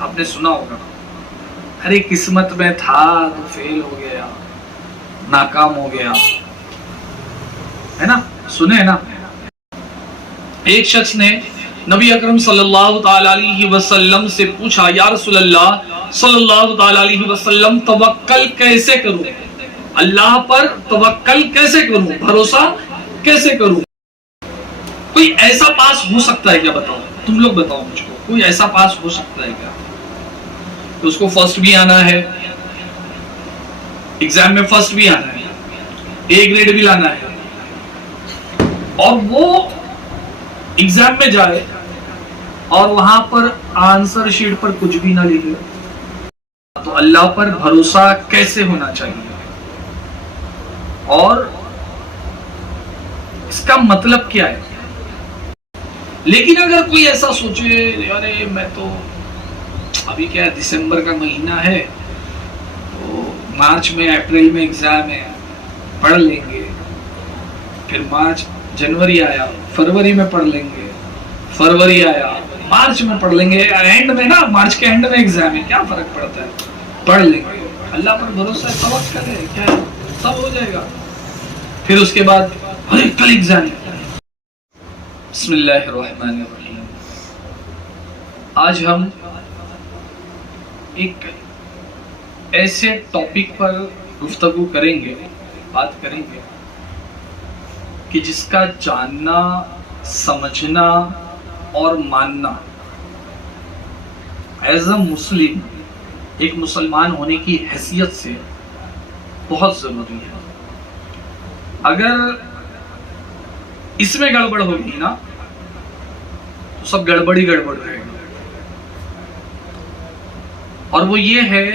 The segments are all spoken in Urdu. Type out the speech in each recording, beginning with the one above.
آپ نے سنا ہوگا، ارے قسمت میں تھا تو فیل ہو گیا، ناکام ہو گیا، ہے نا، سنے نا۔ ایک شخص نے نبی اکرم صلی اللہ تعالی علیہ وسلم سے پوچھا، یا رسول اللہ صلی اللہ تعالی علیہ وسلم، توکل کیسے کروں؟ اللہ پر توکل کیسے کروں؟ بھروسہ کیسے کروں؟ کوئی ایسا پاس ہو سکتا ہے کیا؟ بتاؤ، تم لوگ بتاؤ مجھ کو، کوئی ایسا پاس ہو سکتا ہے کیا کہ اس کو فرسٹ بھی آنا ہے، ایگزام میں فرسٹ بھی آنا ہے، اے گریڈ بھی لانا ہے، اور وہ ایگزام میں جائے اور وہاں پر آنسر شیٹ پر کچھ بھی نہ لکھے؟ تو اللہ پر بھروسہ کیسے ہونا چاہیے؟ اور اس کا مطلب کیا ہے؟ لیکن اگر کوئی ایسا سوچے، ارے میں تو ابھی کیا دسمبر کا مہینہ ہے، تو مارچ میں اپریل میں ایگزام ہے، پڑھ لیں گے، پھر مارچ جنوری آیا، فروری میں پڑھ لیں گے، فروری آیا، مارچ میں پڑھ لیں گے، اینڈ میں نا، مارچ کے اینڈ میں ایگزام ہے، کیا فرق پڑتا ہے، پڑھ لیں گے، اللہ پر بھروسہ ہے، توکل ہے، کیا سب ہو جائے گا۔ پھر اس کے بعد ارے کل ایگزام ہے۔ بسم اللہ الرحمن الرحیم۔ آج ہم ایک ایسے ٹاپک پر گفتگو کریں گے، بات کریں گے کہ جس کا جاننا، سمجھنا اور ماننا ایز اے مسلم، ایک مسلمان ہونے کی حیثیت سے بہت ضروری ہے۔ اگر اس میں گڑبڑ ہوگی نا تو سب گڑبڑی گڑبڑ رہے گا، اور وہ یہ ہے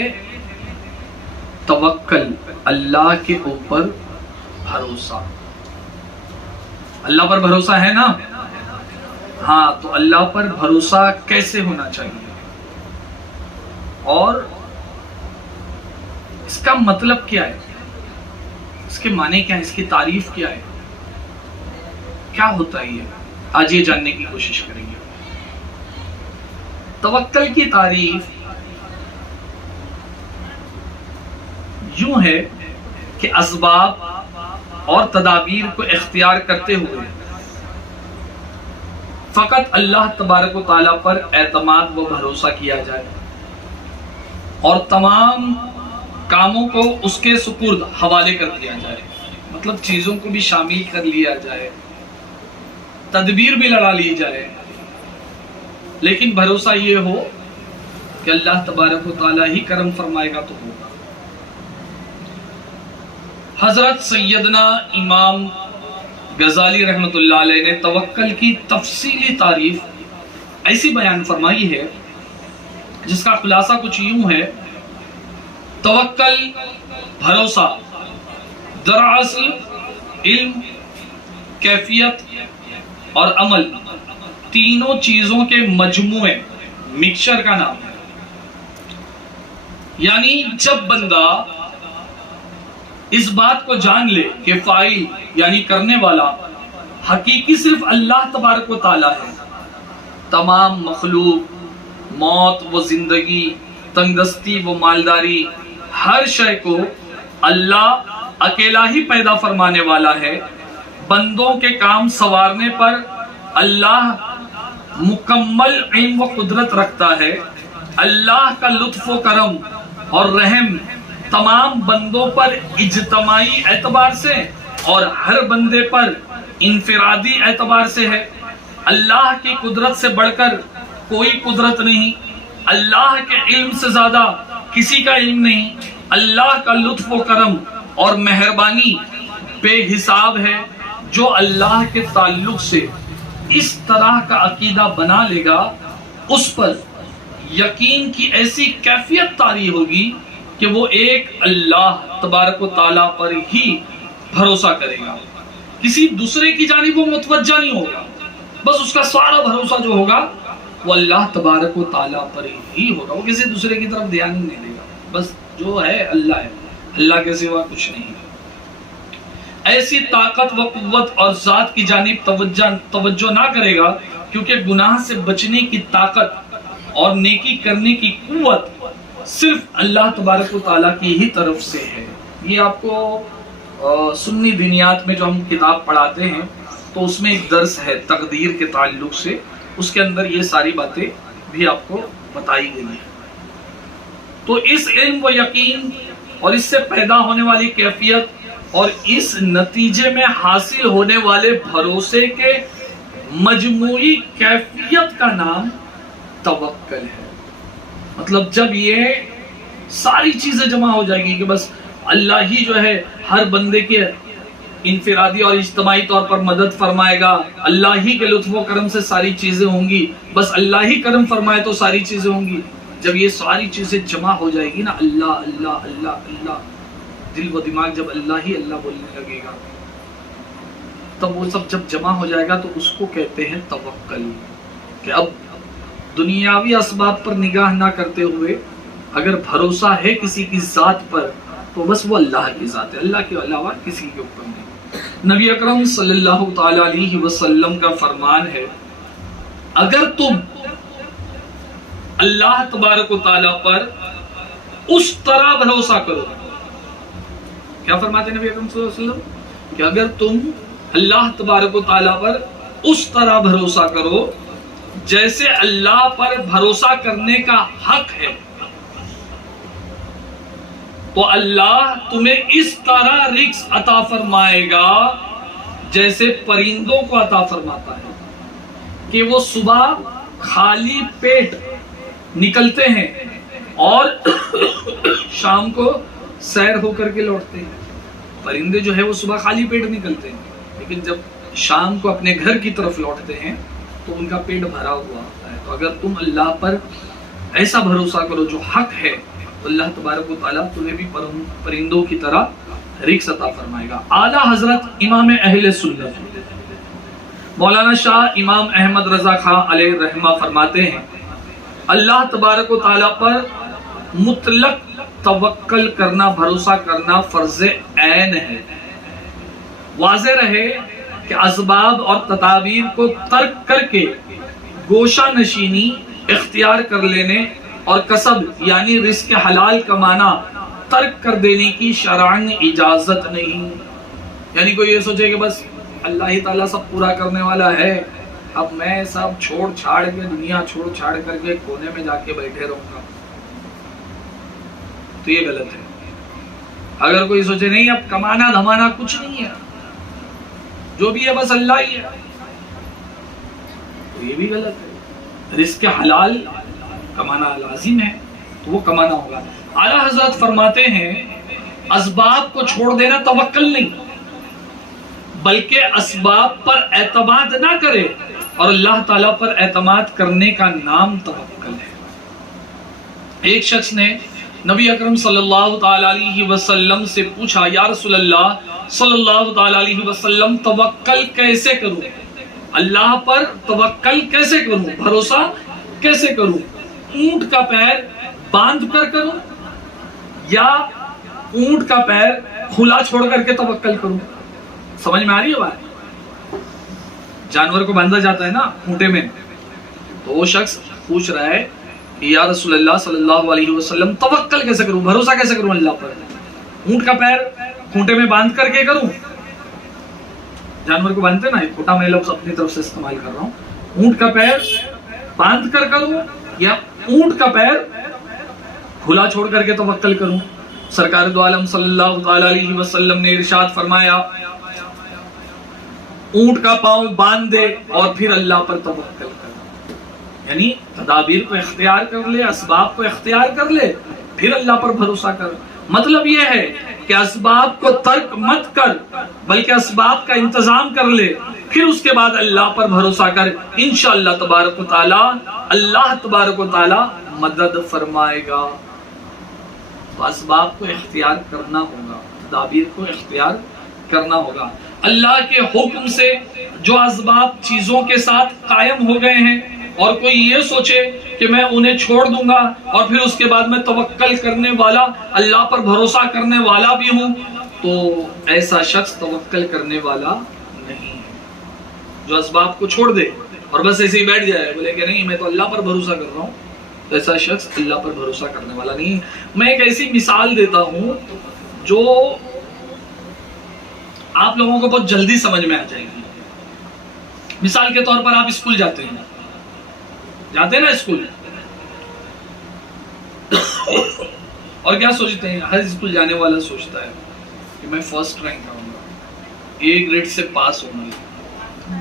توکل، اللہ کے اوپر بھروسہ۔ اللہ پر بھروسہ ہے نا؟ ہاں، تو اللہ پر بھروسہ کیسے ہونا چاہیے، اور اس کا مطلب کیا ہے، اس کے معنی کیا ہے، اس کی تعریف کیا ہے، کیا ہوتا ہے یہ، آج یہ جاننے کی کوشش کریں گے۔ توکل کی تعریف یوں ہے کہ اسباب اور تدابیر کو اختیار کرتے ہوئے فقط اللہ تبارک و تعالیٰ پر اعتماد و بھروسہ کیا جائے، اور تمام کاموں کو اس کے سپرد حوالے کر دیا جائے، مطلب چیزوں کو بھی شامل کر لیا جائے، تدبیر بھی لڑا لی جائے، لیکن بھروسہ یہ ہو کہ اللہ تبارک و تعالیٰ ہی کرم فرمائے گا تو ہوگا۔ حضرت سیدنا امام غزالی رحمۃ اللہ علیہ نے توکل کی تفصیلی تعریف ایسی بیان فرمائی ہے جس کا خلاصہ کچھ یوں ہے، توکل، بھروسہ، دراصل علم، کیفیت اور عمل، تینوں چیزوں کے مجموعے، مکسچر کا نام ہے۔ یعنی جب بندہ اس بات کو جان لے کہ فاعل یعنی کرنے والا حقیقی صرف اللہ تبارک و تعالیٰ ہے، تمام مخلوق، موت و زندگی، تنگدستی و مالداری، ہر شے کو اللہ اکیلا ہی پیدا فرمانے والا ہے، بندوں کے کام سنوارنے پر اللہ مکمل علم و قدرت رکھتا ہے، اللہ کا لطف و کرم اور رحم تمام بندوں پر اجتماعی اعتبار سے اور ہر بندے پر انفرادی اعتبار سے ہے۔ اللہ کی قدرت سے بڑھ کر کوئی قدرت نہیں، اللہ کے علم سے زیادہ کسی کا علم نہیں، اللہ کا لطف و کرم اور مہربانی بے حساب ہے۔ جو اللہ کے تعلق سے اس طرح کا عقیدہ بنا لے گا، اس پر یقین کی ایسی کیفیت طاری ہوگی کہ وہ ایک اللہ تبارک و تعالیٰ پر ہی بھروسہ کرے گا، کسی دوسرے کی جانب وہ متوجہ نہیں ہوگا، بس اس کا سارا بھروسہ جو ہوگا وہ اللہ تبارک و تعالیٰ پر ہی ہوگا، وہ کسی دوسرے کی طرف دھیان نہیں دے گا، بس جو ہے اللہ ہے، اللہ کے سوا کچھ نہیں ہے۔ ایسی طاقت و قوت اور ذات کی جانب توجہ نہ کرے گا، کیونکہ گناہ سے بچنے کی طاقت اور نیکی کرنے کی قوت صرف اللہ تبارک و تعالیٰ کی ہی طرف سے ہے۔ یہ آپ کو سنی دینیات میں جو ہم کتاب پڑھاتے ہیں تو اس میں ایک درس ہے تقدیر کے تعلق سے، اس کے اندر یہ ساری باتیں بھی آپ کو بتائی گئی ہیں۔ تو اس علم و یقین اور اس سے پیدا ہونے والی کیفیت اور اس نتیجے میں حاصل ہونے والے بھروسے کے مجموعی کیفیت کا نام توکل ہے۔ مطلب جب یہ ساری چیزیں جمع ہو جائے گی کہ بس اللہ ہی جو ہے ہر بندے کے انفرادی اور اجتماعی طور پر مدد فرمائے گا، اللہ ہی کے لطف و کرم سے ساری چیزیں ہوں گی، بس اللہ ہی کرم فرمائے تو ساری چیزیں ہوں گی۔ جب یہ ساری چیزیں جمع ہو جائے گی نا، اللہ اللہ اللہ اللہ، دل و دماغ جب اللہ ہی اللہ بولنے لگے گا، تب وہ سب جب جمع ہو جائے گا تو اس کو کہتے ہیں توکل۔ کہ اب دنیاوی اسباب پر نگاہ نہ کرتے ہوئے اگر بھروسہ ہے کسی کی ذات پر تو بس وہ اللہ کی ذات ہے، اللہ کے علاوہ کسی کے اوپر نہیں۔ نبی اکرم صلی اللہ تعالی علیہ وسلم کا فرمان ہے، اگر تم اللہ تبارک و تعالی پر اس طرح بھروسہ کرو، کیا فرماتے ہیں نبی اکرم صلی اللہ علیہ وسلم کہ اگر تم اللہ تبارک و تعالی پر اس طرح بھروسہ کرو جیسے اللہ پر بھروسہ کرنے کا حق ہے، تو اللہ تمہیں اس طرح رزق عطا فرمائے گا جیسے پرندوں کو عطا فرماتا ہے کہ وہ صبح خالی پیٹ نکلتے ہیں اور شام کو سیر ہو کر کے لوٹتے ہیں۔ پرندے جو ہے وہ صبح خالی پیٹ نکلتے ہیں لیکن جب شام کو اپنے گھر کی طرف لوٹتے ہیں تو ان کا پیٹ بھرا ہوا ہوتا ہے۔ تو اگر تم اللہ پر ایسا بھروسہ کرو جو حق ہے تو اللہ تبارک و تعالیٰ تمہیں بھی پرندوں کی طرح رزق عطا فرمائے گا۔ اعلیٰ حضرت امام اہل سنت مولانا شاہ امام احمد رضا خان علیہ رحمہ فرماتے ہیں، اللہ تبارک و تعالیٰ پر مطلق توکل کرنا، بھروسہ کرنا فرض عین ہے۔ واضح رہے کہ اسباب اور تدابیر کو ترک کر کے گوشہ نشینی اختیار کر لینے اور کسب یعنی رزق حلال کمانا ترک کر دینے کی شرعاً اجازت نہیں۔ یعنی کوئی یہ سوچے کہ بس اللہ ہی تعالیٰ سب پورا کرنے والا ہے، اب میں سب چھوڑ چھاڑ کے دنیا چھوڑ چھاڑ کر کے کونے میں جا کے بیٹھے رہوں گا، تو یہ غلط ہے۔ اگر کوئی سوچے نہیں اب کمانا دھمانا کچھ نہیں ہے، جو بھی ہے بس اللہ ہی ہے، تو یہ بھی غلط ہے۔ رزق حلال کمانا لازم ہے تو وہ کمانا ہوگا۔ اعلیٰ حضرت فرماتے ہیں اسباب کو چھوڑ دینا توکل نہیں بلکہ اسباب پر اعتماد نہ کرے اور اللہ تعالیٰ پر اعتماد کرنے کا نام توکل ہے۔ ایک شخص نے نبی اکرم صلی اللہ تعالی علیہ وسلم سے پوچھا، یا رسول اللہ صلی اللہ تعالی علیہ وسلم توکل کیسے کروں؟ اللہ پر توکل کیسے کروں؟ بھروسہ کیسے کروں؟ اونٹ کا پیر باندھ کر کروں یا اونٹ کا پیر کھلا چھوڑ کر کے توکل کروں؟ سمجھ میں آ رہی ہے بات؟ جانور کو باندھا جاتا ہے نا کھونٹے میں، تو وہ شخص پوچھ رہا ہے کہ یا رسول اللہ صلی اللہ علیہ وسلم توکل کیسے کروں، بھروسہ کیسے کروں اللہ پر؟ اونٹ کا پیر کھونٹے میں باندھ کر کے کروں؟ جانور کو باندھتے نا، کھوٹا میں لفظ اپنی طرف سے استعمال کر رہا ہوں۔ اونٹ کا پیر باندھ کر کروں یا اونٹ کا پیر کھلا چھوڑ کر کے توکل کروں؟ سرکار دو عالم صلی اللہ تعالی علیہ وسلم نے ارشاد فرمایا، اونٹ کا پاؤں باندھ دے اور پھر اللہ پر توکل کر، یعنی تدابیر کو اختیار کر لے، اسباب کو اختیار کر لے، پھر اللہ پر بھروسہ کر۔ مطلب یہ ہے کہ اسباب کو ترک مت کر بلکہ اسباب کا انتظام کر لے، پھر اس کے بعد اللہ پر بھروسہ کر، انشاءاللہ تبارک و تعالی اللہ تبارک و تعالی مدد فرمائے گا۔ تو اسباب کو اختیار کرنا ہوگا، تدابیر کو اختیار کرنا ہوگا۔ اللہ کے حکم سے جو اسباب چیزوں کے ساتھ قائم ہو گئے ہیں اور کوئی یہ سوچے کہ میں انہیں چھوڑ دوں گا اور پھر اس کے بعد میں توکل کرنے والا، اللہ پر بھروسہ کرنے والا بھی ہوں، تو ایسا شخص توکل کرنے والا نہیں ہے۔ جو اسباب کو چھوڑ دے اور بس ایسے ہی بیٹھ جائے، بولے کہ نہیں میں تو اللہ پر بھروسہ کر رہا ہوں، تو ایسا شخص اللہ پر بھروسہ کرنے والا نہیں. میں ایک ایسی مثال دیتا ہوں جو آپ لوگوں کو بہت جلدی سمجھ میں آ جائے گی. مثال کے طور پر آپ اسکول جاتے ہیں نا اسکول, اور کیا سوچتے ہیں؟ ہر اسکول جانے والا سوچتا ہے کہ میں فرسٹ رینک آؤں گا, اے گریڈ سے پاس ہوں گا.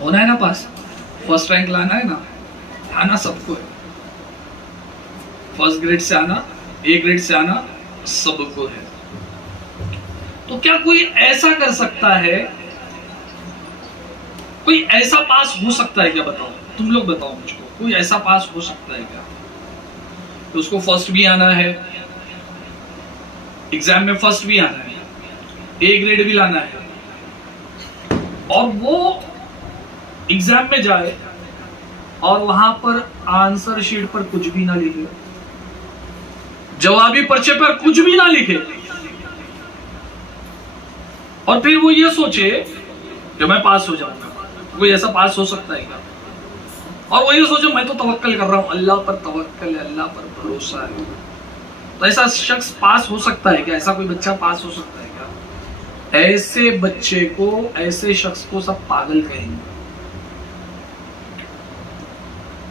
ہونا ہے نا پاس, فرسٹ رینک لانا ہے نا, آنا سب کو ہے. فرسٹ گریڈ سے آنا, اے گریڈ سے آنا سب کو ہے. تو کیا کوئی ایسا کر سکتا ہے, کوئی ایسا پاس ہو سکتا ہے کیا؟ بتاؤ, تم لوگ بتاؤ مجھ کو, کوئی ایسا پاس ہو سکتا ہے کیا کہ اس کو فرسٹ بھی آنا ہے, ایگزام میں فرسٹ بھی آنا ہے, اے گریڈ بھی لانا ہے, اور وہ ایگزام میں جائے اور وہاں پر آنسر شیٹ پر کچھ بھی نہ لکھے, جوابی پرچے پر کچھ بھی نہ لکھے, اور پھر وہ یہ سوچے کہ میں پاس ہو جاؤں گا؟ کوئی ایسا پاس ہو سکتا ہے کیا؟ اور وہ یہ سوچے میں تو توکل کر رہا ہوں, اللہ پر توکل ہے, اللہ پر بھروسہ ہے. تو ایسا شخص پاس ہو سکتا ہے کیا؟ ایسا کوئی بچہ پاس ہو سکتا ہے کیا؟ ایسے بچے کو, ایسے شخص کو سب پاگل کہیں گے.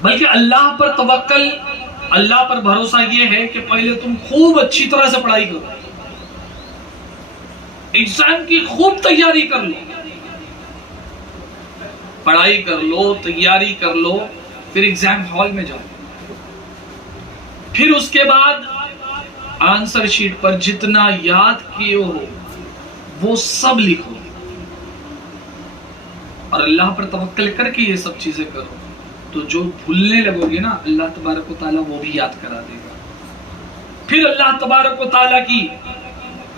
بلکہ اللہ پر توکل, اللہ پر بھروسہ یہ ہے کہ پہلے تم خوب اچھی طرح سے پڑھائی کرو, ایگزام کی خوب تیاری کر لو, پڑھائی کر لو, تیاری کر لو, پھر ایگزام ہال میں جاؤ. پھر اس کے بعد آنسر شیٹ پر جتنا یاد کیے ہو وہ سب لکھو, اور اللہ پر توکل کر کے یہ سب چیزیں کرو. تو جو بھولنے لگو گے نا, اللہ تبارک و تعالیٰ وہ بھی یاد کرا دے گا. پھر اللہ تبارک و تعالیٰ کی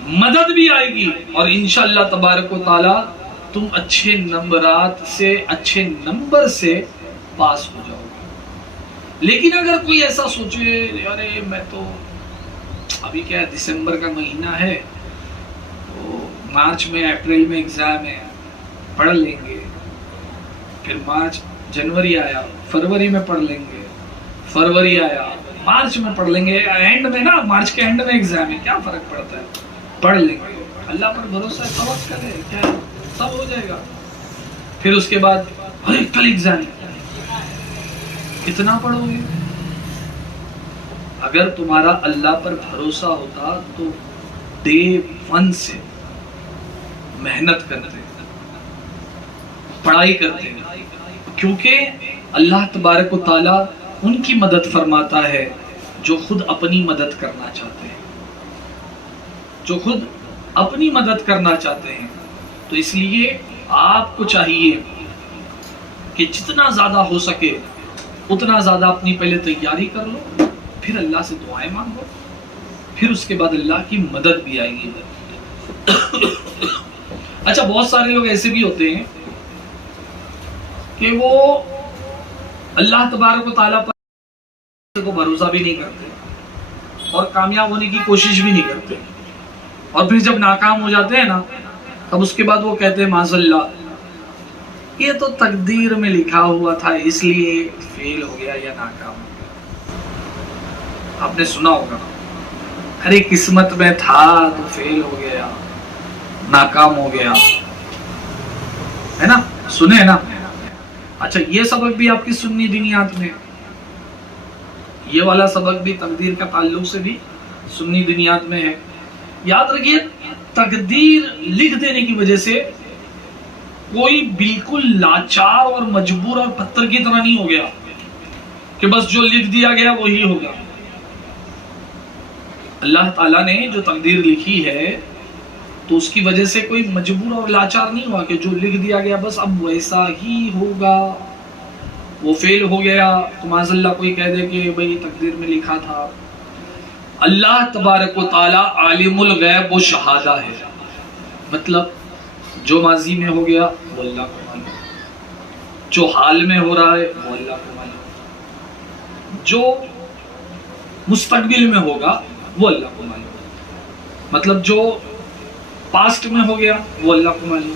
مدد بھی آئے گی, اور انشاءاللہ تبارک و تعالیٰ تم اچھے نمبرات سے, اچھے نمبر سے پاس ہو جاؤ گے. لیکن اگر کوئی ایسا سوچے ارے میں تو ابھی کیا ہے, دسمبر کا مہینہ ہے, تو مارچ میں اپریل میں ایگزام ہے, پڑھ لیں گے, پھر مارچ جنوری آیا, فروری میں پڑھ لیں گے, فروری آیا, مارچ میں پڑھ لیں گے, اینڈ میں نا, مارچ کے اینڈ میں ایگزام ہے, کیا فرق پڑتا ہے, پڑھ لیں گے. اللہ پر بھروسہ ہے, توکل ہے, کیا سب ہو جائے گا. پھر اس کے بعد ارے کل ایگزام ہے, کتنا پڑھو گے؟ اگر تمہارا اللہ پر بھروسہ ہوتا تو ڈے 1 سے محنت کرتے, پڑھائی کرتے, کیونکہ اللہ تبارک و تعالیٰ ان کی مدد فرماتا ہے جو خود اپنی مدد کرنا چاہتے ہیں, جو خود اپنی مدد کرنا چاہتے ہیں. تو اس لیے آپ کو چاہیے کہ جتنا زیادہ ہو سکے اتنا زیادہ اپنی پہلے تیاری کر لو, پھر اللہ سے دعائیں مانگو, پھر اس کے بعد اللہ کی مدد بھی آئے گی. اچھا, بہت سارے لوگ ایسے بھی ہوتے ہیں کہ وہ اللہ تبارک و تعالیٰ پر کو بھروسہ بھی نہیں کرتے اور کامیاب ہونے کی کوشش بھی نہیں کرتے, اور پھر جب ناکام ہو جاتے ہیں نا, تب اس کے بعد وہ کہتے ہیں معاذ اللہ یہ تو تقدیر میں لکھا ہوا تھا اس لیے فیل ہو گیا یا ناکام ہو گیا. آپ نے سنا ہوگا, ارے قسمت میں تھا تو فیل ہو گیا, ناکام ہو گیا, ہے نا, سنے نا. اچھا, یہ سبق بھی آپ کی سنی دنیات میں, یہ والا سبق بھی تقدیر کا تعلق سے بھی سنی دنیات میں ہے. یاد رکھیے, تقدیر لکھ دینے کی وجہ سے کوئی بالکل لاچار اور مجبور اور پتھر کی طرح نہیں ہو گیا کہ بس جو لکھ دیا گیا وہی ہوگا. اللہ تعالیٰ نے جو تقدیر لکھی ہے تو اس کی وجہ سے کوئی مجبور اور لاچار نہیں ہوا کہ جو لکھ دیا گیا بس اب ویسا ہی ہوگا, وہ فیل ہو گیا تو معاذ اللہ کوئی کہہ دے کہ بھئی تقدیر میں لکھا تھا. اللہ تبارک و تعالی عالم الغیب و شہادہ ہے, مطلب جو ماضی میں ہو گیا وہ اللہ کو معلوم, جو حال میں ہو رہا ہے وہ اللہ کو معلوم, جو مستقبل میں ہوگا وہ اللہ کو معلوم. مطلب جو پاسٹ میں ہو گیا وہ اللہ کو معلوم,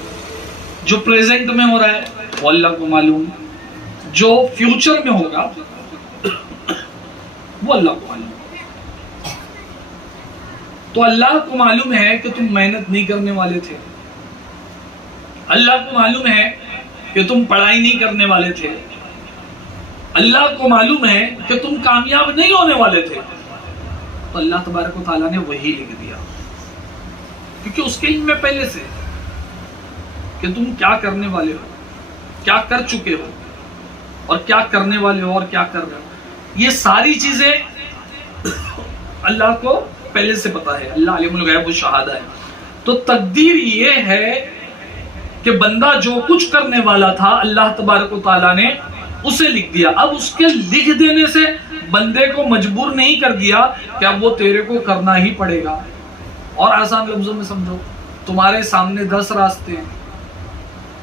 جو پریزنٹ میں ہو رہا ہے وہ اللہ کو معلوم, جو فیوچر میں ہوگا وہ اللہ کو معلوم ہے۔ تو اللہ کو معلوم ہے کہ تم محنت نہیں کرنے والے تھے، اللہ کو معلوم ہے کہ تم پڑھائی نہیں کرنے والے تھے، اللہ کو معلوم ہے کہ تم کامیاب نہیں ہونے والے تھے، تو اللہ تبارک و تعالیٰ نے وہی لکھ دیا، کیونکہ اس کے علم میں پہلے سے کہ تم کیا کرنے والے ہو، کیا کر چکے ہو، اور کیا کرنے والے ہو اور کیا کر رہے ہو۔ یہ ساری چیزیں اللہ کو پہلے سے پتا ہے، اللہ عالم الغیب والشہادہ ہے۔ تو تقدیر یہ ہے کہ بندہ جو کچھ کرنے والا تھا اللہ تبارک و تعالیٰ نے اسے لکھ دیا۔ اب اس کے لکھ دینے سے بندے کو مجبور نہیں کر دیا کہ اب وہ تیرے کو کرنا ہی پڑے گا۔ اور آسان لفظوں میں سمجھو، تمہارے سامنے 10 راستے ہیں،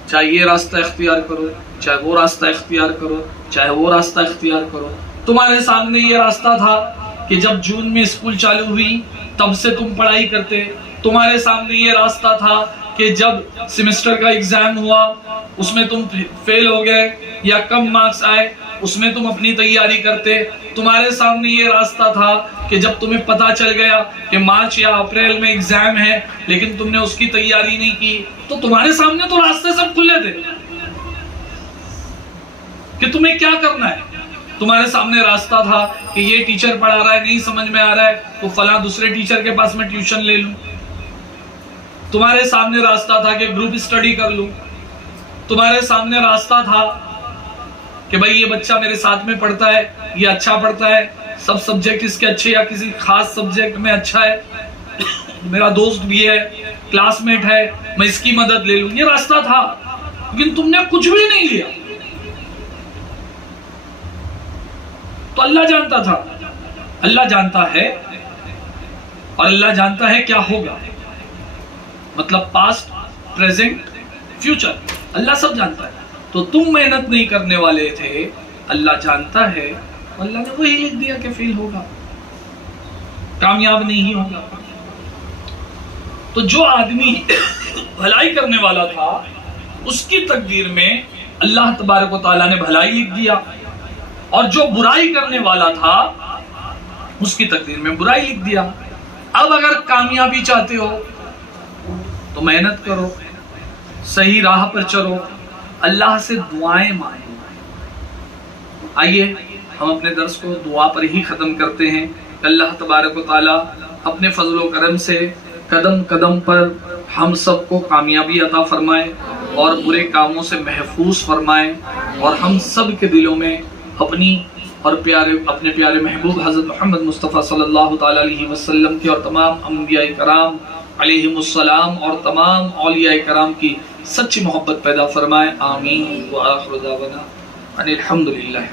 چاہے یہ راستہ اختیار کرو، چاہے وہ راستہ اختیار کرو، چاہے وہ راستہ اختیار کرو۔ تمہارے سامنے یہ راستہ تھا کہ جب جون میں اسکول چالو ہوئی تب سے تم پڑھائی کرتے، تمہارے سامنے یہ راستہ تھا کہ جب سیمسٹر کا ایگزام ہوا اس میں تم فیل ہو گئے یا کم مارکس آئے اس میں تم اپنی تیاری کرتے، تمہارے سامنے یہ راستہ تھا کہ جب تمہیں پتا چل گیا کہ مارچ یا اپریل میں ایگزام ہے لیکن تم نے اس کی تیاری نہیں کی، تو تمہارے سامنے تو راستے سب کھلے تھے کہ تمہیں کیا کرنا ہے۔ تمہارے سامنے راستہ تھا کہ یہ ٹیچر پڑھا رہا ہے نہیں سمجھ میں آ رہا ہے تو فلاں دوسرے ٹیچر کے پاس میں ٹیوشن لے لوں، تمہارے سامنے راستہ تھا کہ گروپ اسٹڈی کر لوں، تمہارے سامنے راستہ تھا کہ بھائی یہ بچہ میرے ساتھ میں پڑھتا ہے، یہ اچھا پڑھتا ہے، سب سبجیکٹ اس کے اچھے یا کسی خاص سبجیکٹ میں اچھا ہے، میرا دوست بھی ہے، کلاس میٹ ہے، میں اس کی مدد لے لوں، یہ راستہ تھا، لیکن تم نے کچھ بھی نہیں لیا۔ تو اللہ جانتا تھا، اللہ جانتا ہے، اور اللہ جانتا ہے کیا ہوگا، مطلب پاسٹ، پریزنٹ، فیوچر، اللہ سب جانتا ہے۔ تو تم محنت نہیں کرنے والے تھے، اللہ جانتا ہے، اللہ نے وہی لکھ دیا کہ فیل ہوگا، کامیاب نہیں ہوگا۔ تو جو آدمی بھلائی کرنے والا تھا اس کی تقدیر میں اللہ تبارک و تعالیٰ نے بھلائی لکھ دیا، اور جو برائی کرنے والا تھا اس کی تقدیر میں برائی لکھ دیا۔ اب اگر کامیابی چاہتے ہو تو محنت کرو، صحیح راہ پر چلو، اللہ سے دعائیں مانگو۔ آئیے ہم اپنے درس کو دعا پر ہی ختم کرتے ہیں۔ اللہ تبارک و تعالیٰ اپنے فضل و کرم سے قدم قدم پر ہم سب کو کامیابی عطا فرمائے اور برے کاموں سے محفوظ فرمائے، اور ہم سب کے دلوں میں اپنی اور اپنے پیارے محبوب حضرت محمد مصطفیٰ صلی اللہ تعالیٰ علیہ وسلم کی اور تمام انبیاء کرام علیہم السلام اور تمام اولیاء کرام کی سچی محبت پیدا فرمائے۔ آمین۔ وآخر دعوانا ان الحمدللہ۔